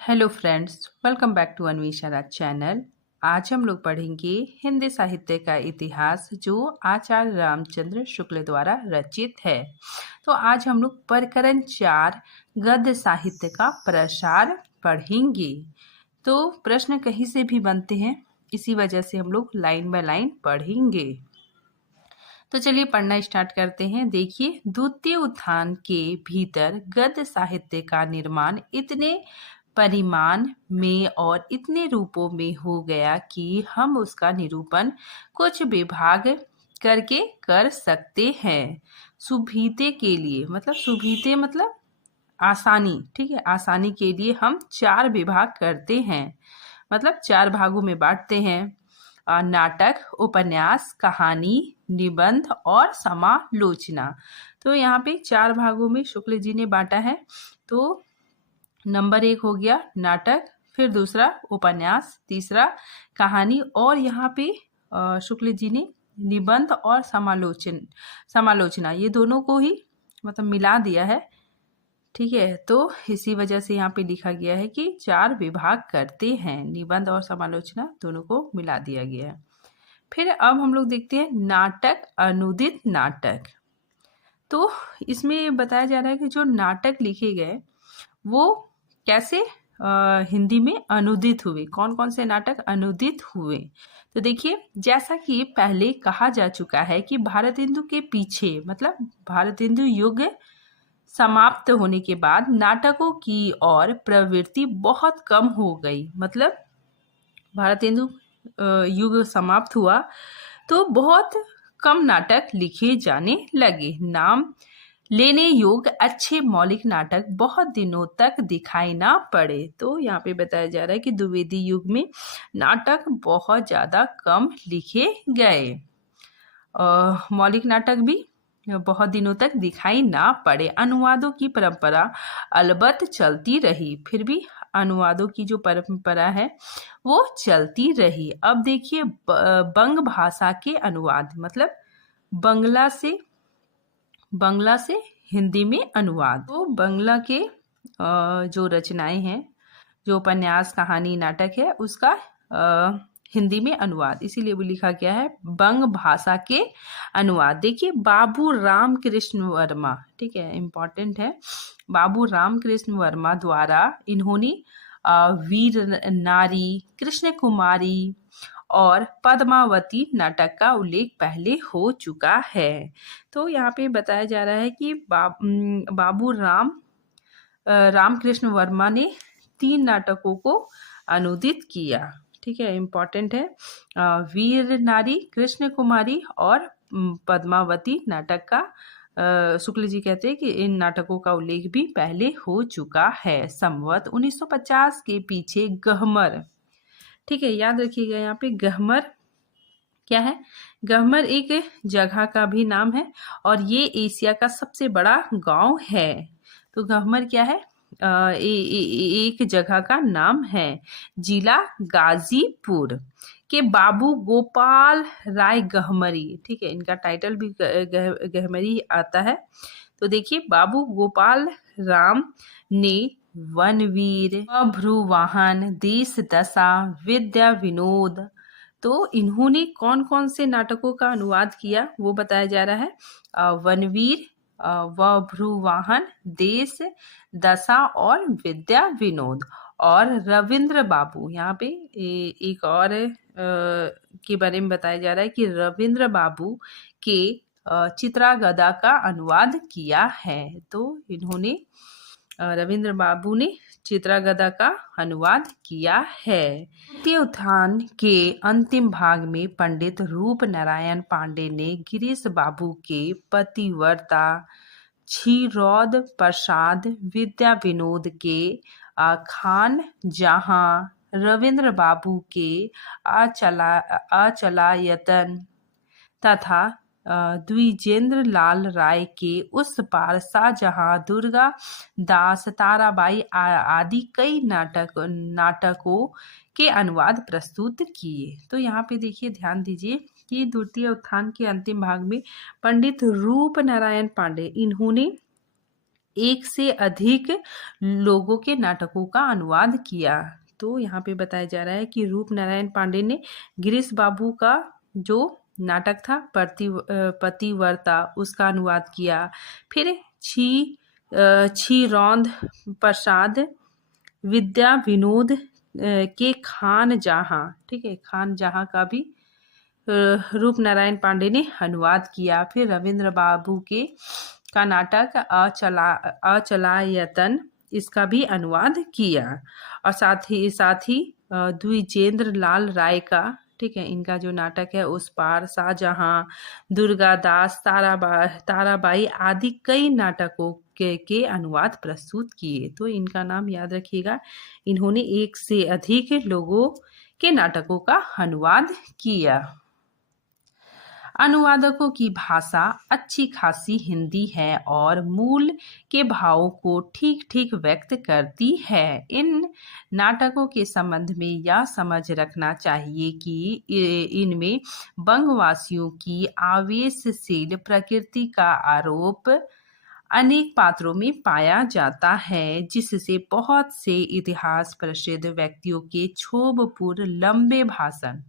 Hello friends, welcome back to Anvesha Raj channel. आज हम लोग पढ़ेंगे हिंदी साहित्य का इतिहास जो आचार्य रामचंद्र शुक्ल द्वारा रचित है। तो आज हम लोग प्रकरण 4 गद्य साहित्य का प्रसार पढ़ेंगे। तो प्रश्न कहीं से भी बनते हैं, इसी वजह से हम लोग लाइन बाय लाइन पढ़ेंगे। तो चलिए पढ़ना स्टार्ट करते हैं। देखिए, द्वितीय उत्थान के भीतर गद्य साहित्य का निर्माण इतने परिमाण में और इतने रूपों में हो गया कि हम उसका निरूपण कुछ विभाग करके कर सकते हैं। सुभीते के लिए सुभीते मतलब आसानी, ठीक है। आसानी के लिए हम 4 विभाग करते हैं, मतलब 4 भागों में बांटते हैं। नाटक, उपन्यास, कहानी, निबंध और समालोचना। तो यहाँ पे 4 भागों में शुक्ल जी ने बांटा है। तो नंबर 1 हो गया नाटक, फिर दूसरा उपन्यास, तीसरा कहानी, और यहाँ पे शुक्ल जी ने निबंध और समालोचना ये दोनों को ही मिला दिया है, ठीक है। तो इसी वजह से यहाँ पे लिखा गया है कि 4 विभाग करते हैं, निबंध और समालोचना दोनों को मिला दिया गया है। फिर अब हम लोग देखते हैं नाटक, अनुदित नाटक। तो इसमें बताया जा रहा है कि जो नाटक लिखे गए वो कैसे हिंदी में अनुदित हुए, कौन कौन से नाटक अनुदित हुए। तो देखिए, जैसा कि पहले कहा जा चुका है कि भारतेंदु के पीछे भारतेंदु युग समाप्त होने के बाद नाटकों की और प्रवृत्ति बहुत कम हो गई। भारतेंदु युग समाप्त हुआ तो बहुत कम नाटक लिखे जाने लगे। नाम लेने योग्य अच्छे मौलिक नाटक बहुत दिनों तक दिखाई ना पड़े। तो यहाँ पे बताया जा रहा है कि द्विवेदी युग में नाटक बहुत ज़्यादा कम लिखे गए, मौलिक नाटक भी बहुत दिनों तक दिखाई ना पड़े। अनुवादों की परंपरा अलबत्त चलती रही, फिर भी अनुवादों की जो परंपरा है वो चलती रही। अब देखिए, बंग भाषा के अनुवाद, बंगला से हिंदी में अनुवाद। तो बंगला के जो रचनाएं हैं, जो उपन्यास, कहानी, नाटक है, उसका हिंदी में अनुवाद, इसीलिए भी लिखा गया है बंग भाषा के अनुवाद। देखिए, बाबू राम कृष्ण वर्मा, ठीक है, इम्पोर्टेंट है। बाबू राम कृष्ण वर्मा द्वारा इन्होंने वीर नारी, कृष्ण कुमारी और पद्मावती नाटक का उल्लेख पहले हो चुका है। तो यहाँ पे बताया जा रहा है कि बाबू रामकृष्ण वर्मा ने 3 नाटकों को अनुदित किया, ठीक है, इम्पोर्टेंट है। वीर नारी, कृष्ण कुमारी और पद्मावती नाटक का शुक्ल जी कहते हैं कि इन नाटकों का उल्लेख भी पहले हो चुका है। संवत 1950 के पीछे गहमर, ठीक है, याद रखिएगा यहाँ पे गहमर क्या है। गहमर एक जगह का भी नाम है और ये एशिया का सबसे बड़ा गांव है। तो गहमर क्या है, एक जगह का नाम है। जिला गाजीपुर के बाबू गोपाल राय गहमरी, ठीक है, इनका टाइटल भी गहमरी आता है। तो देखिए, बाबू गोपाल राम ने वनवीर, भ्रुवाहन, देश दशा, विद्या विनोद, तो इन्होंने कौन कौन से नाटकों का अनुवाद किया वो बताया जा रहा है। वनवीर, भ्रुवाहन, देश दशा और विद्या विनोद। और रविंद्र बाबू, यहाँ पे एक और के बारे में बताया जा रहा है कि रविंद्र बाबू के चित्रागदा का अनुवाद किया है। तो इन्होंने रविंद्र बाबू ने चित्रागदा का अनुवाद किया है। द्वितीय उत्थान के अंतिम भाग में पंडित रूप नारायण पांडे ने गिरीश बाबू के पतिव्रता, क्षीरोद प्रसाद, विद्या विनोद के खान जहां, रविंद्र बाबू के अचलायतन तथा द्विजेंद्र लाल राय के उस पार, शाहजहां, दुर्गा दास, ताराबाई आदि कई नाटकों के अनुवाद प्रस्तुत किए। तो यहाँ पे देखिए, ध्यान दीजिए कि द्वितीय उत्थान के अंतिम भाग में पंडित रूप नारायण पांडे, इन्होंने 1 से अधिक लोगों के नाटकों का अनुवाद किया। तो यहाँ पे बताया जा रहा है कि रूप नारायण पांडे ने गिरीश बाबू का जो नाटक था पतिव्रता, उसका अनुवाद किया। फिर क्षीरोद प्रसाद विद्या विनोद के खान जहाँ, ठीक है, खान जहाँ का भी रूप नारायण पांडे ने अनुवाद किया। फिर रविंद्र बाबू के का नाटक अचलायतन, इसका भी अनुवाद किया। और साथ ही द्विजेंद्र लाल राय का, ठीक है, इनका जो नाटक है उस पार, शाहजहां, दुर्गादास, ताराबाई आदि कई नाटकों के अनुवाद प्रस्तुत किए। तो इनका नाम याद रखिएगा। इन्होंने 1 से अधिक लोगों के नाटकों का अनुवाद किया। अनुवादकों की भाषा अच्छी खासी हिंदी है और मूल के भावों को ठीक ठीक व्यक्त करती है। इन नाटकों के संबंध में यह समझ रखना चाहिए कि इनमें बंगवासियों की आवेशशील प्रकृति का आरोप अनेक पात्रों में पाया जाता है, जिससे बहुत से इतिहास प्रसिद्ध व्यक्तियों के क्षोभपूर्ण लंबे भाषण,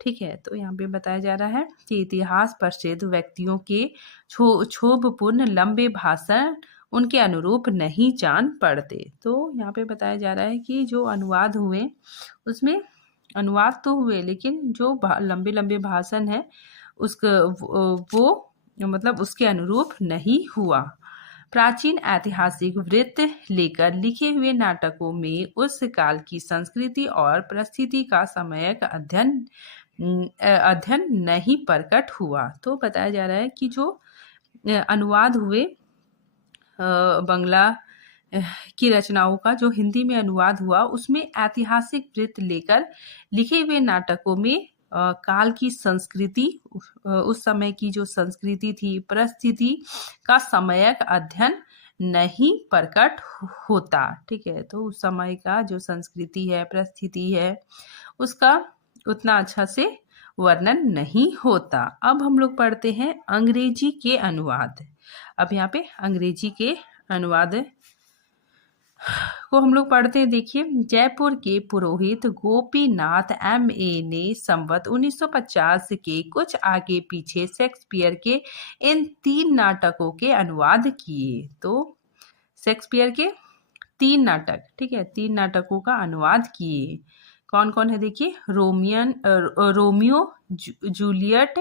ठीक है, तो यहाँ पे बताया जा रहा है कि इतिहास प्रसिद्ध व्यक्तियों के क्षोभपूर्ण लंबे भाषण उनके अनुरूप नहीं जान पड़ते। तो यहाँ पे बताया जा रहा है कि जो अनुवाद हुए उसमें अनुवाद तो हुए, लेकिन जो लंबे लंबे भाषण है उसका वो मतलब उसके अनुरूप नहीं हुआ। प्राचीन ऐतिहासिक वृत्त लेकर लिखे हुए नाटकों में उस काल की संस्कृति और परिस्थिति का सम्यक अध्ययन नहीं प्रकट हुआ। तो बताया जा रहा है कि जो अनुवाद हुए बंगला की रचनाओं का, जो हिंदी में अनुवाद हुआ, उसमें ऐतिहासिक वृत्त लेकर लिखे हुए नाटकों में काल की संस्कृति, उस समय की जो संस्कृति थी, परिस्थिति का सम्यक अध्ययन नहीं प्रकट होता, ठीक है। तो उस समय का जो संस्कृति है, परिस्थिति है, उसका उतना अच्छा से वर्णन नहीं होता। अब हम लोग पढ़ते हैं अंग्रेजी के अनुवाद। अब यहाँ पे अंग्रेजी के अनुवाद को हम लोग पढ़ते हैं। देखिए, जयपुर के पुरोहित गोपीनाथ MA ने संवत 1950 के कुछ आगे पीछे शेक्सपियर के इन 3 नाटकों के अनुवाद किए। तो शेक्सपियर के 3 नाटक, ठीक है, 3 नाटकों का अनुवाद किए। कौन कौन है देखिए, Romeo Juliet,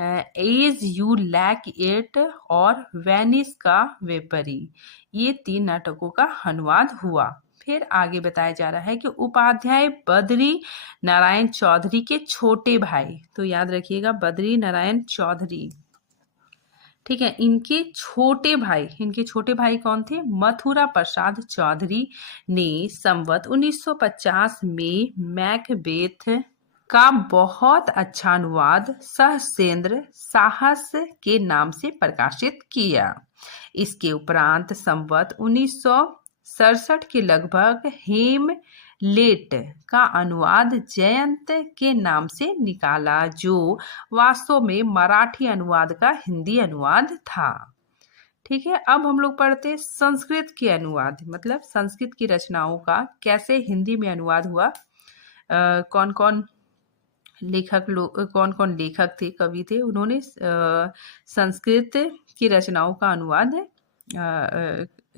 as you like it और वेनिस का वेपरी, ये 3 नाटकों का अनुवाद हुआ। फिर आगे बताया जा रहा है कि उपाध्याय बद्री नारायण चौधरी के छोटे भाई, तो याद रखिएगा बद्री नारायण चौधरी, ठीक है, इनके छोटे भाई कौन थे? मथुरा प्रसाद चौधरी ने संवत 1950 में मैकबेथ का बहुत अच्छा अनुवाद सहसेंद्र साहस के नाम से प्रकाशित किया। इसके उपरांत संवत 1967 के लगभग हेमलेट का अनुवाद जयंत के नाम से निकाला, जो वास्तव में मराठी अनुवाद का हिंदी अनुवाद था, ठीक है। अब हम लोग पढ़ते संस्कृत के अनुवाद, मतलब संस्कृत की रचनाओं का कैसे हिंदी में अनुवाद हुआ। कौन कौन लेखक थे, कवि थे, उन्होंने संस्कृत की रचनाओं का अनुवाद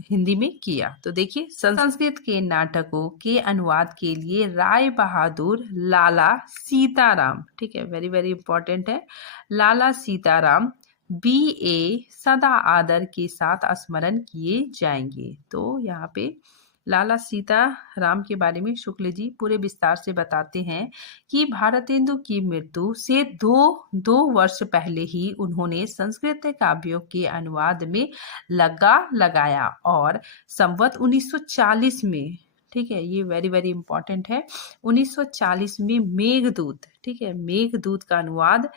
हिंदी में किया। तो देखिए, संस्कृत के नाटकों के अनुवाद के लिए राय बहादुर लाला सीताराम, ठीक है, वेरी वेरी इंपॉर्टेंट है, लाला सीताराम BA सदा आदर के साथ स्मरण किए जाएंगे। तो यहाँ पे लाला सीताराम के बारे में शुक्ल जी पूरे विस्तार से बताते हैं कि भारतेंदु की मृत्यु से दो वर्ष पहले ही उन्होंने संस्कृत काव्यों के अनुवाद में लगाया और संवत 1940 में, ठीक है, ये वेरी वेरी इंपॉर्टेंट है, 1940 में मेघदूत, ठीक है, मेघदूत का अनुवाद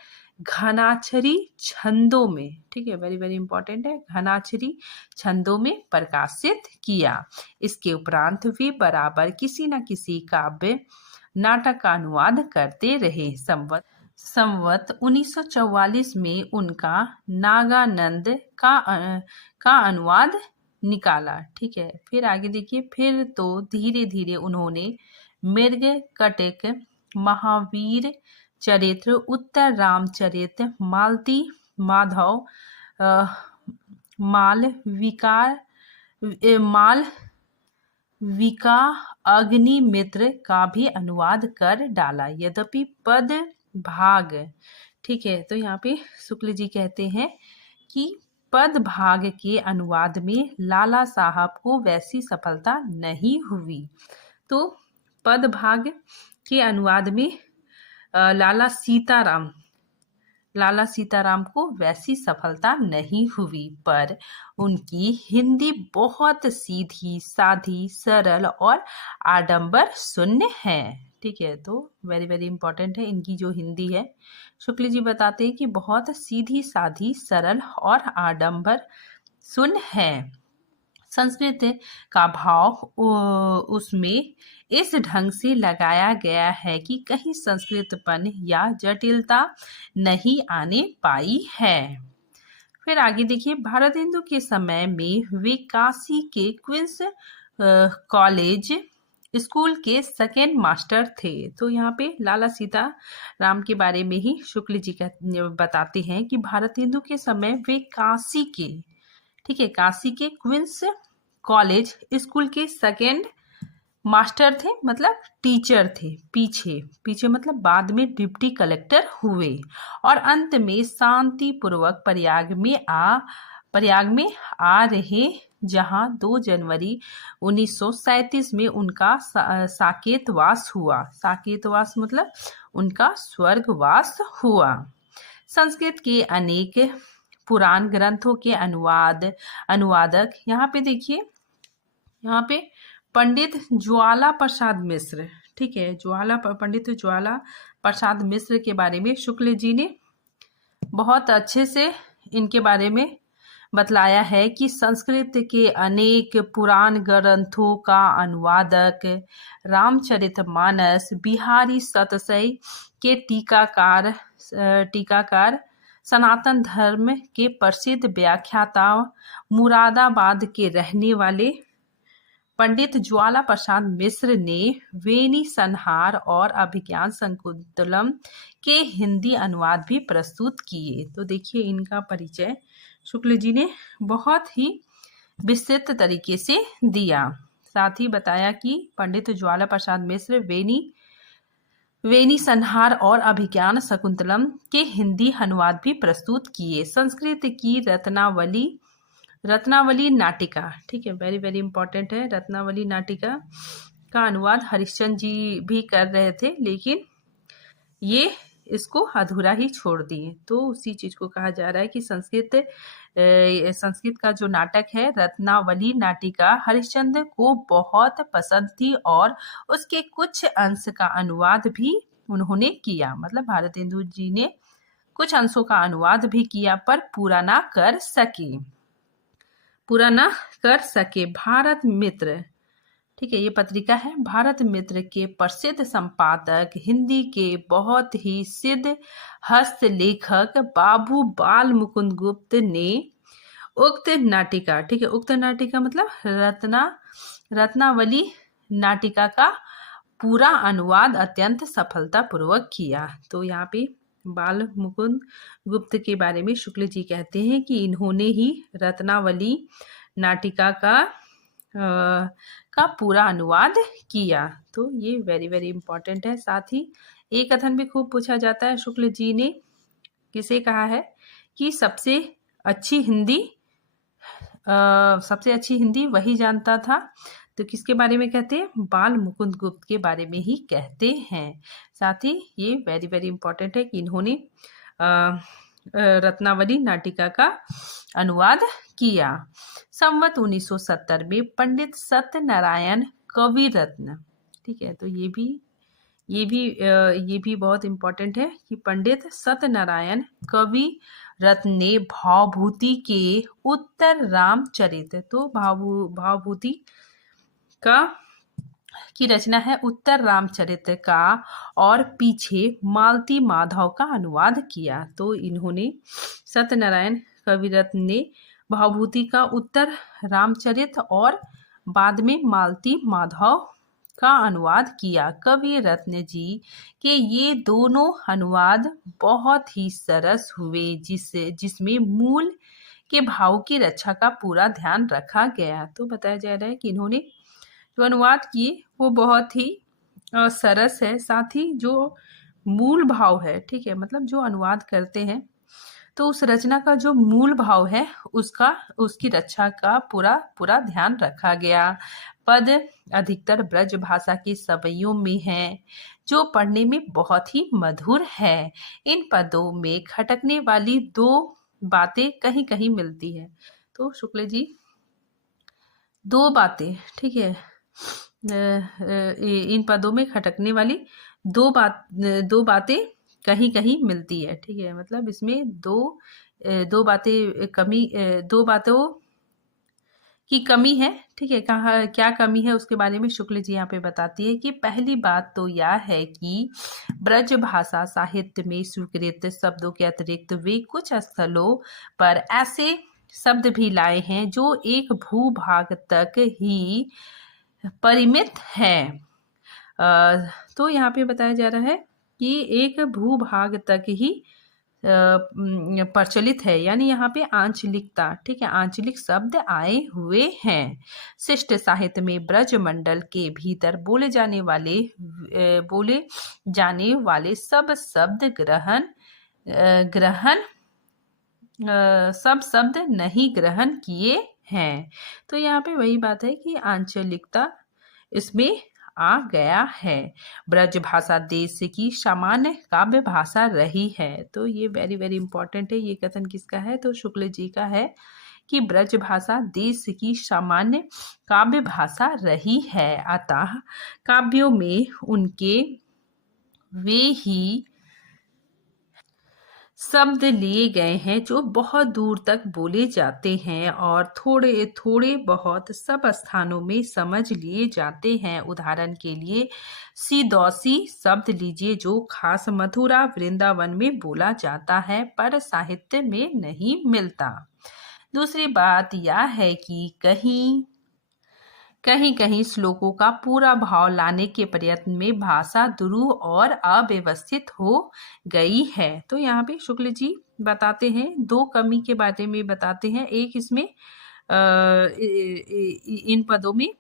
घनाक्षरी छंदों में, ठीक है, वेरी वेरी इंपॉर्टेंट है, घनाक्षरी छंदों में प्रकाशित किया। इसके उपरांत वे बराबर किसी न किसी काव्य नाटक का अनुवाद करते रहे। संवत 1944 में उनका नागानंद का अनुवाद निकाला। ठीक है, फिर आगे देखिए, फिर तो धीरे धीरे उन्होंने मृग कटिक, महावीर चरित्र, उत्तर रामचरित, मालती माधव, अ, मालविका मालविका अग्निमित्र का भी अनुवाद कर डाला। यद्यपि पद भाग, ठीक है, तो यहाँ पे शुक्ल जी कहते हैं कि पद भाग के अनुवाद में लाला साहब को वैसी सफलता नहीं हुई। तो पद भाग के अनुवाद में लाला सीताराम को वैसी सफलता नहीं हुई, पर उनकी हिंदी बहुत सीधी साधी सरल और आडंबर शून्य है। ठीक है, तो वेरी वेरी इंपॉर्टेंट है इनकी जो हिंदी है। शुक्ल जी बताते हैं कि बहुत सीधी साधी सरल और आडंबर शून्य है। संस्कृत का भाव उसमें इस ढंग से लगाया गया है कि कहीं संस्कृतपन या जटिलता नहीं आने पाई है। फिर आगे देखिए, भारतेंदु के समय में वे काशी के क्वींस कॉलेज स्कूल के सेकेंड मास्टर थे। तो यहाँ पे लाला सीताराम के बारे में ही शुक्ल जी बताते हैं कि भारतेंदु के समय वे काशी के, ठीक है, काशी के क्वींस कॉलेज स्कूल के सेकेंड मास्टर थे, मतलब टीचर थे। पीछे मतलब बाद में डिप्टी कलेक्टर हुए और अंत में शांति पूर्वक प्रयाग में आ रहे, जहां 2 जनवरी 1937 में उनका साकेतवास हुआ। साकेतवास मतलब उनका स्वर्गवास हुआ। संस्कृत के अनेक पुराण ग्रंथों के अनुवादक, यहाँ पे देखिए, यहाँ पे पंडित ज्वाला प्रसाद मिश्र, ठीक है, पंडित ज्वाला प्रसाद मिश्र के बारे में शुक्ल जी ने बहुत अच्छे से इनके बारे में बतलाया है कि संस्कृत के अनेक पुराण ग्रंथों का अनुवादक, रामचरितमानस, बिहारी सतसई के टीकाकार, सनातन धर्म के प्रसिद्ध व्याख्याता, मुरादाबाद के रहने वाले पंडित ज्वाला प्रसाद मिश्र ने वेणी संहार और अभिज्ञान शकुंतलम के हिंदी अनुवाद भी प्रस्तुत किए। तो देखिए इनका परिचय शुक्ल जी ने बहुत ही विस्तृत तरीके से दिया। साथ ही बताया कि पंडित ज्वाला प्रसाद मिश्र वेणी संहार और अभिज्ञान शकुंतलम के हिंदी अनुवाद भी प्रस्तुत किए। संस्कृत की रत्नावली नाटिका, ठीक है, वेरी वेरी इंपॉर्टेंट है, रत्नावली नाटिका का अनुवाद हरिश्चंद्र जी भी कर रहे थे, लेकिन ये इसको अधूरा ही छोड़ दिए। तो उसी चीज को कहा जा रहा है कि संस्कृत का जो नाटक है रत्नावली नाटिका हरिश्चंद्र को बहुत पसंद थी और उसके कुछ अंश का अनुवाद भी उन्होंने किया। मतलब भारतेंदु जी ने कुछ अंशों का अनुवाद भी किया, पर पूरा ना कर सके। भारत मित्र, ठीक है, ये पत्रिका है। भारत मित्र के प्रसिद्ध संपादक, हिंदी के बहुत ही सिद्ध हस्तलेखक बाबू बाल मुकुंद गुप्त ने उक्त नाटिका, ठीक है, उक्त नाटिका मतलब रत्नावली नाटिका का पूरा अनुवाद अत्यंत सफलतापूर्वक किया। तो यहाँ पे बाल मुकुंद गुप्त के बारे में शुक्ल जी कहते हैं कि इन्होंने ही रत्नावली नाटिका का पूरा अनुवाद किया। तो ये वेरी वेरी इंपॉर्टेंट है। साथ ही एक कथन भी खूब पूछा जाता है, शुक्ल जी ने किसे कहा है कि सबसे अच्छी हिंदी वही जानता था। तो किसके बारे में कहते हैं? बाल मुकुंद गुप्त के बारे में ही कहते हैं। साथ ही ये वेरी वेरी इंपॉर्टेंट है कि इन्होंने रत्नावली नाटिका का अनुवाद किया। संवत 1970 में पंडित सत्यनारायण कविरत्न, ठीक है, तो ये भी बहुत इंपॉर्टेंट है कि पंडित सत्यनारायण कविरत्न ने भावभूति के उत्तर रामचरित, तो भावभूति की रचना है उत्तर रामचरित का, और पीछे मालती माधव का अनुवाद किया। तो इन्होंने, सत्यनारायण कविरत्न ने भावभूति का उत्तर रामचरित और बाद में मालती माधव का अनुवाद किया। कवि रत्न जी के ये दोनों अनुवाद बहुत ही सरस हुए, जिसमें मूल के भाव की रक्षा का पूरा ध्यान रखा गया। तो बताया जा रहा है कि इन्होंने जो अनुवाद किए वो बहुत ही सरस है, साथ ही जो मूल भाव है, ठीक है, मतलब जो अनुवाद करते हैं तो उस रचना का जो मूल भाव है उसकी रक्षा का पूरा ध्यान रखा गया। पद अधिकतर ब्रज भाषा के सवैयों में हैं, जो पढ़ने में बहुत ही मधुर है। इन पदों में खटकने वाली दो बातें कहीं कहीं मिलती है। तो शुक्ल जी दो बातें, ठीक है, इन पदों में खटकने वाली दो बातें कहीं कहीं मिलती है, ठीक है, मतलब इसमें दो बातों की कमी है, ठीक है। कहाँ क्या कमी है उसके बारे में शुक्ल जी यहाँ पे बताती है कि पहली बात तो यह है कि ब्रज भाषा साहित्य में स्वीकृत शब्दों के अतिरिक्त वे कुछ स्थलों पर ऐसे शब्द भी लाए हैं जो एक भूभाग तक ही परिमित है। तो यहाँ पे बताया जा रहा है कि एक भूभाग तक ही प्रचलित है, यानी यहाँ पे आंचलिकता, ठीक है, आंचलिक शब्द आए हुए हैं। शिष्ट साहित्य में ब्रज मंडल के भीतर बोले जाने वाले सब शब्द नहीं ग्रहण किए हैं। तो यहाँ पे वही बात है कि आंचलिकता इसमें आ गया है। ब्रज भाषा देश की सामान्य काव्य भाषा रही है। तो ये वेरी वेरी इंपॉर्टेंट है। ये कथन किसका है? तो शुक्ल जी का है कि ब्रज भाषा देश की सामान्य काव्य भाषा रही है, अतः काव्यों में उनके वे ही शब्द लिए गए हैं जो बहुत दूर तक बोले जाते हैं और थोड़े थोड़े बहुत सब स्थानों में समझ लिए जाते हैं। उदाहरण के लिए सीदौसी शब्द लीजिए, जो खास मथुरा वृंदावन में बोला जाता है पर साहित्य में नहीं मिलता। दूसरी बात यह है कि कहीं कहीं श्लोकों का पूरा भाव लाने के प्रयत्न में भाषा दुरूह और अव्यवस्थित हो गई है। तो यहाँ पे शुक्ल जी बताते हैं, दो कमी के बारे में बताते हैं। एक इसमें इन पदों में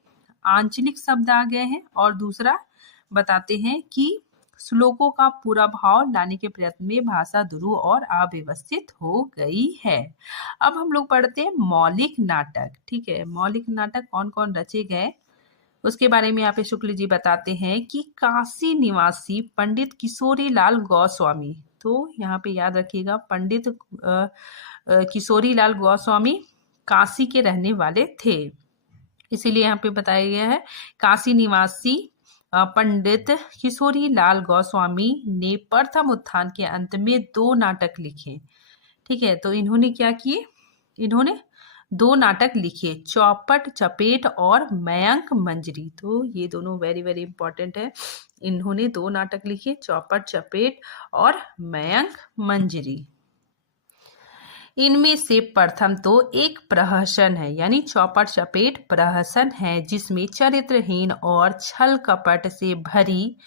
आंचलिक शब्द आ गए हैं और दूसरा बताते हैं कि श्लोकों का पूरा भाव लाने के प्रयत्न में भाषा दुरूह और अव्यवस्थित हो गई है। अब हम लोग पढ़ते हैं मौलिक नाटक, ठीक है। मौलिक नाटक कौन कौन रचे गए उसके बारे में यहाँ पे शुक्ल जी बताते हैं कि काशी निवासी पंडित किशोरी लाल गोस्वामी, तो यहाँ पे याद रखिएगा पंडित किशोरी लाल गोस्वामी काशी के रहने वाले थे, इसीलिए यहाँ पे बताया गया है काशी निवासी पंडित किशोरी लाल गोस्वामी ने प्रथम उत्थान के अंत में 2 नाटक लिखे, ठीक है। तो इन्होंने क्या किए? इन्होंने 2 नाटक लिखे, चौपट चपेट और मयंक मंजरी। तो ये दोनों वेरी वेरी इंपॉर्टेंट है। इन्होंने 2 नाटक लिखे, चौपट चपेट और मयंक मंजरी। इनमें से प्रथम तो एक प्रहसन है, यानी चौपट चपेट प्रहसन है, जिसमें चरित्रहीन और छल कपट से भरी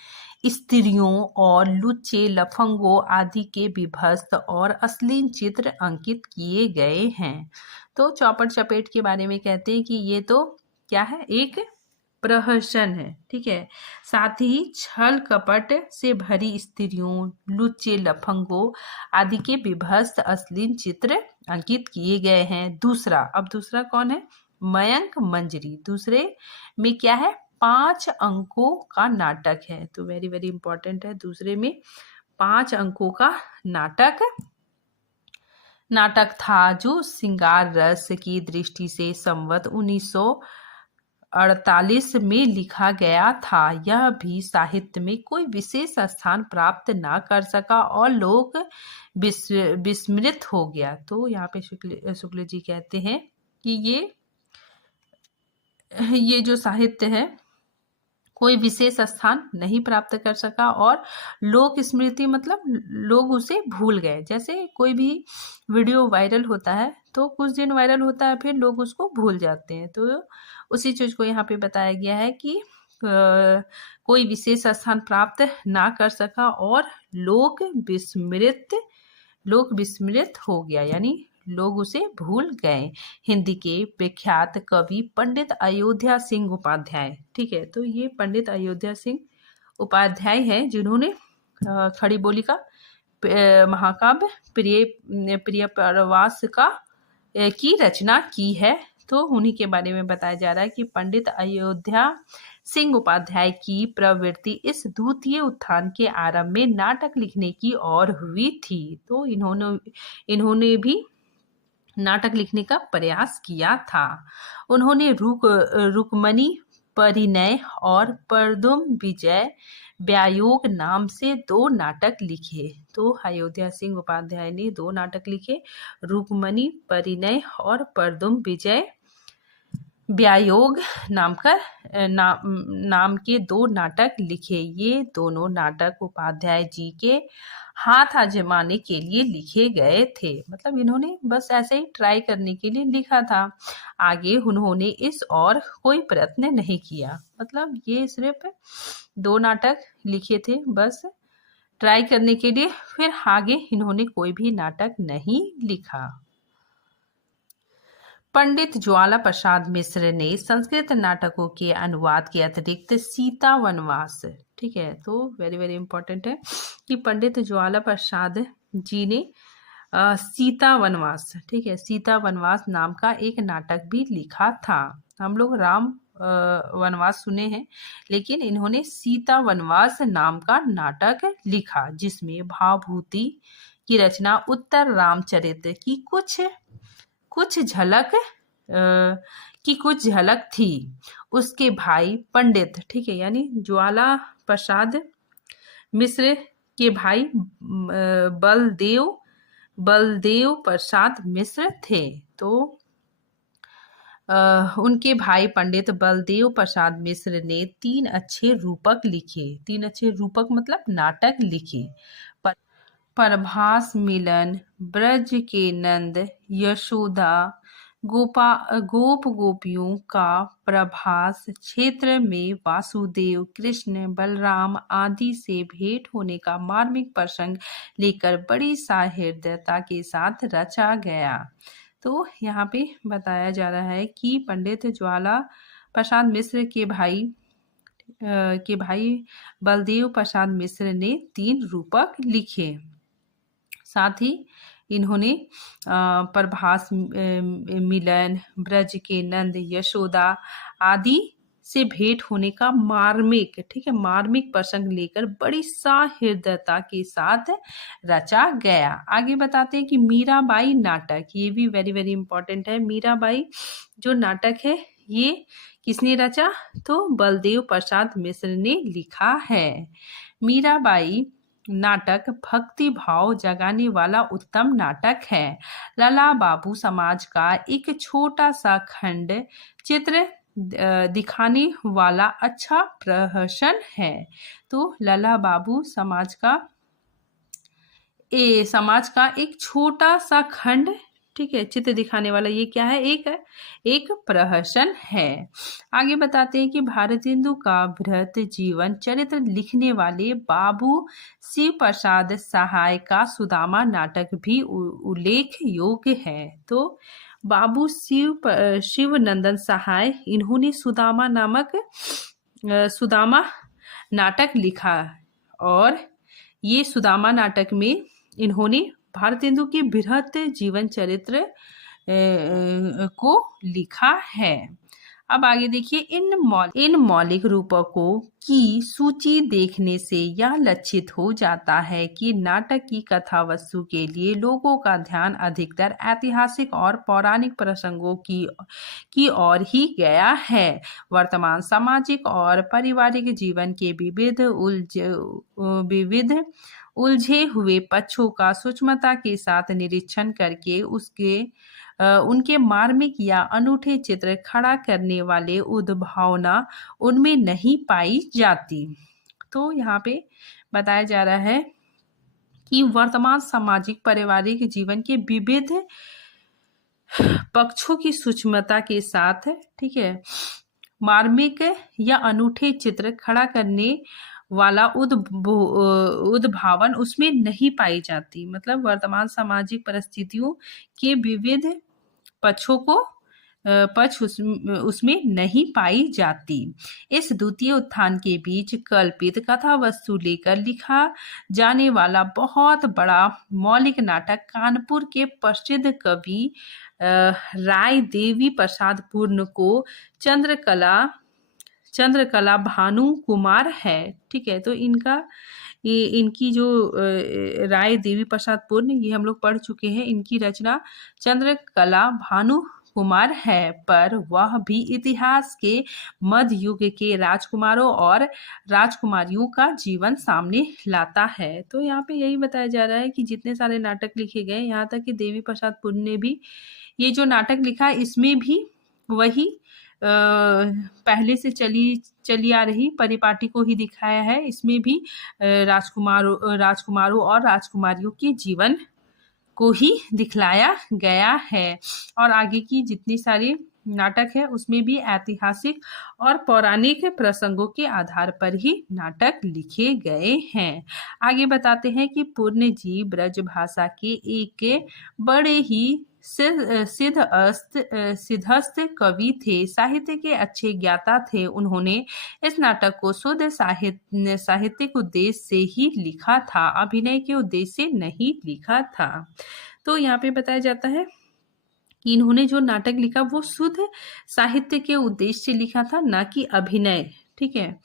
स्त्रियों और लुच्चे लफंगों आदि के विभत्स और अश्लील चित्र अंकित किए गए हैं। तो चौपट चपेट के बारे में कहते हैं कि ये तो क्या है? एक प्रहसन है, ठीक है। साथ ही छल कपट से भरी स्त्रियों, लुच्चे लफंगों आदि के विभत्स अश्लील चित्र अंकित किए गए हैं। दूसरा कौन है? मयंक मंजरी। दूसरे में क्या है? 5 अंकों का नाटक है। तो वेरी वेरी इंपॉर्टेंट है। दूसरे में 5 अंकों का नाटक था, जो श्रृंगार रस की दृष्टि से संवत 1948 में लिखा गया था। यह भी साहित्य में कोई विशेष स्थान प्राप्त ना कर सका और लोग विस्मृत हो गया। तो यहाँ पे शुक्ल जी कहते हैं कि ये जो साहित्य है कोई विशेष स्थान नहीं प्राप्त कर सका और लोक स्मृति मतलब लोग उसे भूल गए। जैसे कोई भी वीडियो वायरल होता है तो कुछ दिन वायरल होता है, फिर लोग उसको भूल जाते हैं। तो उसी चीज़ को यहाँ पे बताया गया है कि कोई विशेष स्थान प्राप्त ना कर सका और लोग विस्मृत हो गया, यानी लोग उसे भूल गए। हिंदी के विख्यात कवि पंडित अयोध्या सिंह उपाध्याय, ठीक है, तो ये पंडित अयोध्या सिंह उपाध्याय हैं जिन्होंने खड़ी बोली का महाकाव्य प्रिय प्रवास की रचना की है। तो उन्हीं के बारे में बताया जा रहा है कि पंडित अयोध्या सिंह उपाध्याय की प्रवृत्ति इस द्वितीय उत्थान के आरंभ में नाटक लिखने की ओर हुई थी। तो इन्होंने भी नाटक लिखने का प्रयास किया था। उन्होंने रुक्मणी परिणय और परदुम विजय व्यायोग नाम से 2 नाटक लिखे। तो अयोध्या सिंह उपाध्याय ने 2 नाटक लिखे, रुक्मणी परिणय और परदुम विजय व्यायोग नाम के 2 नाटक लिखे। ये दोनों नाटक उपाध्याय जी के हाथ आजमाने के लिए लिखे गए थे, मतलब इन्होंने बस ऐसे ही ट्राई करने के लिए लिखा था। आगे उन्होंने इस और कोई प्रयत्न नहीं किया, मतलब ये सिर्फ 2 नाटक लिखे थे बस ट्राई करने के लिए, फिर आगे इन्होंने कोई भी नाटक नहीं लिखा। पंडित ज्वाला प्रसाद मिश्र ने संस्कृत नाटकों के अनुवाद के अतिरिक्त सीता वनवास, ठीक है, तो वेरी वेरी इंपॉर्टेंट है कि पंडित ज्वाला प्रसाद जी ने सीता वनवास, ठीक है, सीता वनवास नाम का एक नाटक भी लिखा था। हम लोग राम वनवास सुने हैं, लेकिन इन्होंने सीता वनवास नाम का नाटक लिखा, जिसमें भावभूति की रचना उत्तर रामचरित्र की कुछ झलक थी। उसके भाई पंडित, ठीक है, यानी ज्वाला प्रसाद मिश्र के भाई बलदेव प्रसाद मिश्र थे। तो उनके भाई पंडित बलदेव प्रसाद मिश्र ने 3 अच्छे रूपक लिखे। 3 अच्छे रूपक मतलब नाटक लिखे। प्रभास मिलन, ब्रज के नंद, यशोदा, गोप गोपियों का प्रभास, क्षेत्र में वासुदेव, कृष्ण, बलराम आदि से भेंट होने का मार्मिक प्रसंग लेकर बड़ी सहृदयता के साथ रचा गया। तो यहाँ पे बताया जा रहा है कि पंडित ज्वाला प्रसाद मिश्र के भाई बलदेव प्रसाद मिश्र ने 3 रूपक लिखे। साथ ही इन्होंने प्रभास मिलन, ब्रज के नंद, यशोदा आदि से भेंट होने का मार्मिक, ठीक है, मार्मिक प्रसंग लेकर बड़ी सहृदयता के साथ रचा गया। आगे बताते हैं कि मीराबाई नाटक, ये भी वेरी वेरी इंपॉर्टेंट है। मीराबाई जो नाटक है ये किसने रचा? तो बलदेव प्रसाद मिश्र ने लिखा है। मीराबाई नाटक भक्ति भाव जगाने वाला उत्तम नाटक है। लला बाबू समाज का एक छोटा सा खंड चित्र दिखाने वाला अच्छा प्रहसन है। तो लला बाबू समाज का एक छोटा सा खंड, ठीक है, चित्र दिखाने वाला ये क्या है? एक प्रहसन है। आगे बताते हैं कि भारतेंदु का बृहत जीवन चरित्र लिखने वाले बाबू शिव प्रसाद सहाय का सुदामा नाटक भी उल्लेख योग्य है। तो बाबू शिवनंदन सहाय, इन्होंने सुदामा नाटक लिखा और ये सुदामा नाटक में इन्होंने भारतेंदु के बृहत जीवन चरित्र को लिखा है। अब आगे देखिए, इन मौलिक रूपकों की सूची देखने से यह लक्षित हो जाता है कि नाटक की कथा वस्तु के लिए लोगों का ध्यान अधिकतर ऐतिहासिक और पौराणिक प्रसंगों की ओर ही गया है। वर्तमान सामाजिक और पारिवारिक जीवन के विविध उलझे हुए पक्षों का सूक्ष्मता के साथ निरीक्षण करके उनके मार्मिक या अनूठे चित्र खड़ा करने वाले उद्भावना उनमें नहीं पाई जाती। तो यहाँ पे बताया जा रहा है कि वर्तमान सामाजिक पारिवारिक जीवन के पक्षों की सूक्ष्मता के साथ, ठीक है, मार्मिक या अनूठे चित्र खड़ा करने वाला उद्भावन उसमें नहीं पाई जाती। मतलब वर्तमान सामाजिक परिस्थितियों के विविध पक्षों को पक्ष उसमें नहीं पाई जाती। इस द्वितीय उत्थान के बीच कल्पित कथा वस्तु लेकर लिखा जाने वाला बहुत बड़ा मौलिक नाटक कानपुर के प्रसिद्ध कवि राय देवी प्रसाद पूर्ण को चंद्रकला भानु कुमार है। ठीक है, तो इनकी जो राय देवी प्रसाद पूर्ण, ये हम लोग पढ़ चुके हैं। इनकी रचना चंद्रकला भानु कुमार है, पर वह भी इतिहास के मध्य युग के राजकुमारों और राजकुमारियों का जीवन सामने लाता है। तो यहाँ पे यही बताया जा रहा है कि जितने सारे नाटक लिखे गए, यहाँ तक कि देवी प्रसाद पूर्ण ने भी ये जो नाटक लिखा, इसमें भी वही पहले से चली आ रही परिपाटी को ही दिखाया है। इसमें भी राजकुमारों और राजकुमारियों के जीवन को ही दिखलाया गया है। और आगे की जितनी सारी नाटक है उसमें भी ऐतिहासिक और पौराणिक प्रसंगों के आधार पर ही नाटक लिखे गए हैं। आगे बताते हैं कि पूर्ण जी ब्रज भाषा के एक बड़े ही सिद्धहस्त कवि थे, साहित्य के अच्छे ज्ञाता थे। उन्होंने इस नाटक को शुद्ध साहित्यिक उद्देश्य से ही लिखा था, अभिनय के उद्देश्य से नहीं लिखा था। तो यहाँ पे बताया जाता है कि इन्होंने जो नाटक लिखा वो शुद्ध साहित्य के उद्देश्य से लिखा था, ना कि अभिनय। ठीक है,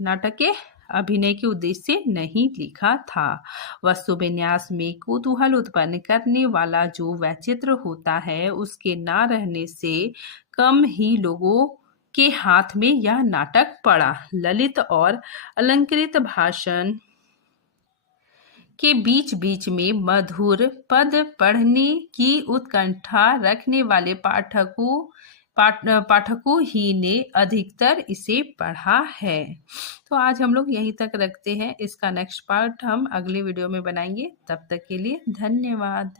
नाटक के अभिनय के उद्देश्य से नहीं लिखा था। वस्तु विन्यास में कौतूहल उत्पन्न करने वाला जो वैचित्र होता है, उसके ना रहने से कम ही लोगों के हाथ में यह नाटक पड़ा। ललित और अलंकृत भाषण के बीच बीच में मधुर पद पढ़ने की उत्कंठा रखने वाले पाठकों ही ने अधिकतर इसे पढ़ा है। तो आज हम लोग यहीं तक रखते हैं। इसका नेक्स्ट पार्ट हम अगले वीडियो में बनाएंगे। तब तक के लिए धन्यवाद।